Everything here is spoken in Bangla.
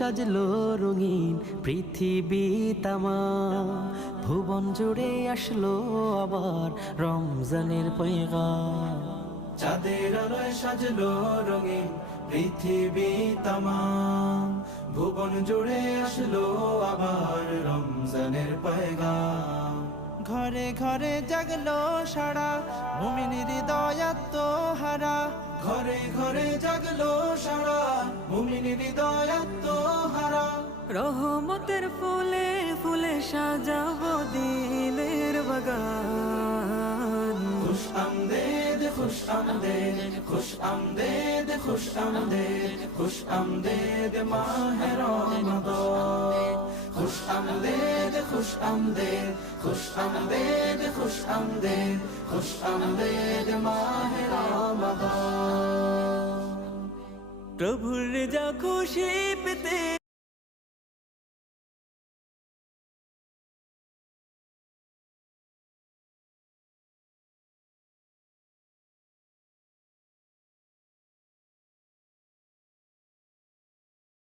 সাজলো রঙিন পৃথিবী তামা, ভুবন জুড়ে আসলো আবার রমজানের পয়গাম। চাঁদের আলোয় সাজলো রঙিন পৃথিবী তামাম, ভুবন জুড়ে আসলো আবার রমজানের পয়গাম। ঘরে ঘরে জাগলো সারা মুমিনের হৃদয়াত্ম হারা। ঘরে ঘরে জাগলো সারা মুমিনের হৃদয়াত্ম হারা। রহমতের ফুলে ফুলে সাজাবো দিলের বাগান। খুশ আমদেদ খুশ আমদেদ খুশ আমদেদ খুশ আমদেদ খুশ আমদেদ মাহে রমাদান। খুশ আমদেদ খুশ আমদেদ খুশ আমদেদ খুশ আমদেদ খুশ আমদেদ মাহে রমাদান। প্রভুর রেজা খুশি পেতে